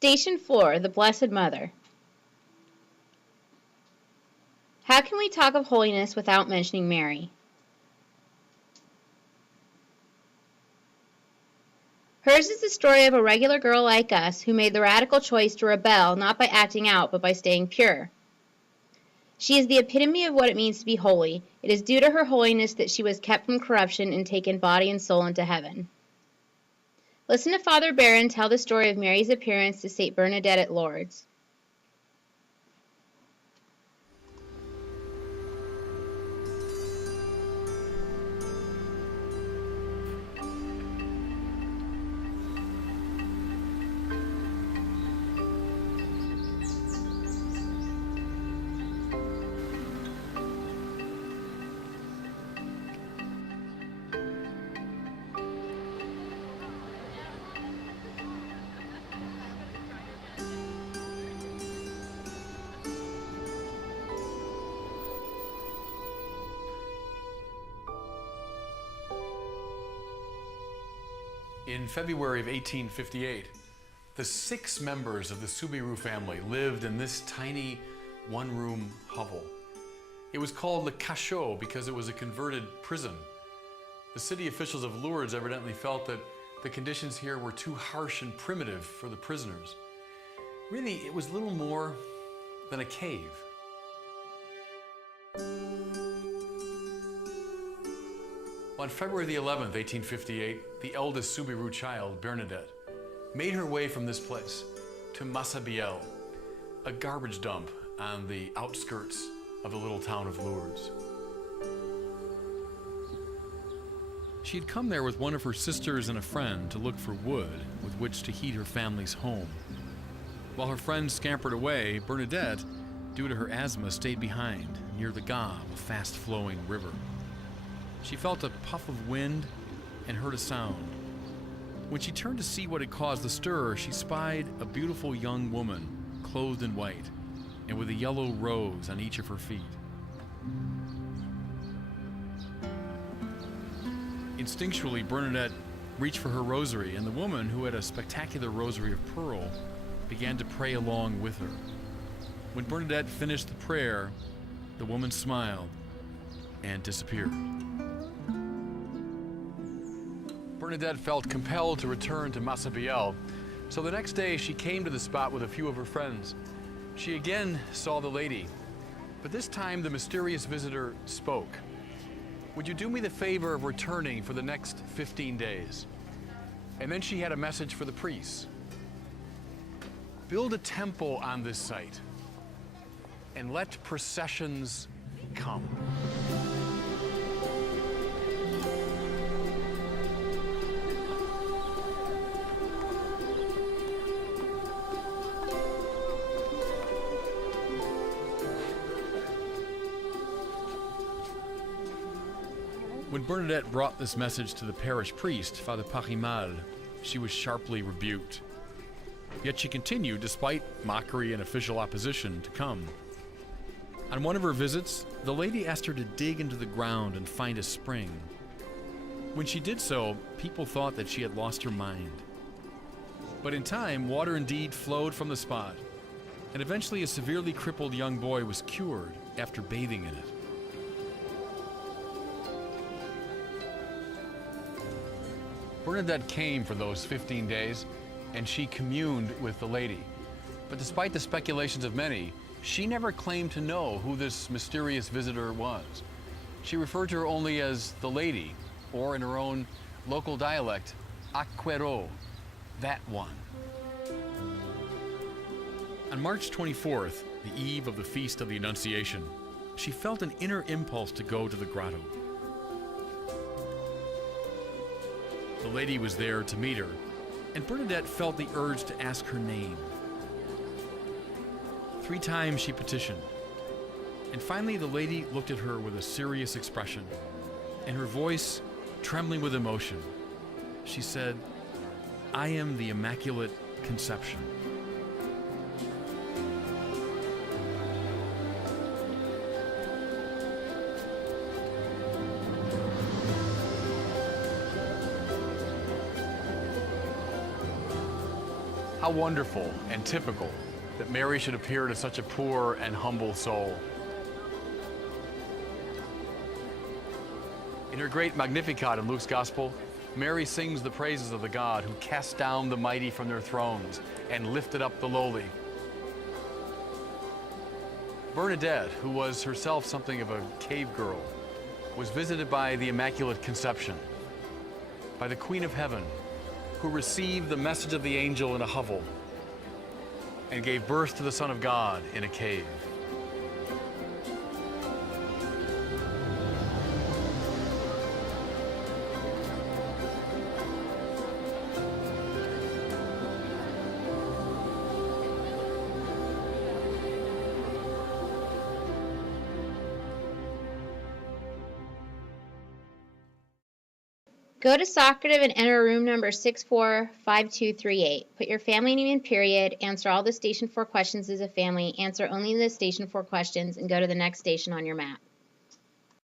Station 4, the Blessed Mother. How can we talk of holiness without mentioning Mary? Hers is the story of a regular girl like us who made the radical choice to rebel not by acting out but by staying pure. She is the epitome of what it means to be holy. It is due to her holiness that she was kept from corruption and taken body and soul into heaven. Listen to Father Barron tell the story of Mary's appearance to St. Bernadette at Lourdes. In February of 1858, the 6 members of the Soubirous family lived in this tiny one-room hovel. It was called Le Cachot because it was a converted prison. The city officials of Lourdes evidently felt that the conditions here were too harsh and primitive for the prisoners. Really, it was little more than a cave. On February the 11th, 1858, the eldest Soubirous child, Bernadette, made her way from this place to Massabielle, a garbage dump on the outskirts of the little town of Lourdes. She had come there with one of her sisters and a friend to look for wood with which to heat her family's home. While her friends scampered away, Bernadette, due to her asthma, stayed behind near the Gave, a fast-flowing river. She felt a puff of wind and heard a sound. When she turned to see what had caused the stir, she spied a beautiful young woman, clothed in white, and with a yellow rose on each of her feet. Instinctually, Bernadette reached for her rosary, and the woman, who had a spectacular rosary of pearl, began to pray along with her. When Bernadette finished the prayer, the woman smiled and disappeared. Bernadette felt compelled to return to Massabielle, so the next day she came to the spot with a few of her friends. She again saw the lady, but this time the mysterious visitor spoke. "Would you do me the favor of returning for the next 15 days? And then she had a message for the priests. "Build a temple on this site, and let processions come." When Bernadette brought this message to the parish priest, Father Parimal, she was sharply rebuked. Yet she continued, despite mockery and official opposition, to come. On one of her visits, the lady asked her to dig into the ground and find a spring. When she did so, people thought that she had lost her mind. But in time, water indeed flowed from the spot, and eventually a severely crippled young boy was cured after bathing in it. Bernadette came for those 15 days, and she communed with the lady. But despite the speculations of many, she never claimed to know who this mysterious visitor was. She referred to her only as the lady, or in her own local dialect, Aquero, that one. On March 24th, the eve of the Feast of the Annunciation, she felt an inner impulse to go to the grotto. The lady was there to meet her, and Bernadette felt the urge to ask her name. 3 times she petitioned, and finally the lady looked at her with a serious expression, and her voice trembling with emotion. She said, "I am the Immaculate Conception." How wonderful and typical that Mary should appear to such a poor and humble soul. In her great Magnificat in Luke's Gospel, Mary sings the praises of the God who cast down the mighty from their thrones and lifted up the lowly. Bernadette, who was herself something of a cave girl, was visited by the Immaculate Conception, by the Queen of Heaven, who received the message of the angel in a hovel and gave birth to the Son of God in a cave. Go to Socrative and enter room number 645238. Put your family name in period, answer all the Station 4 questions as a family, answer only the Station 4 questions, and go to the next station on your map.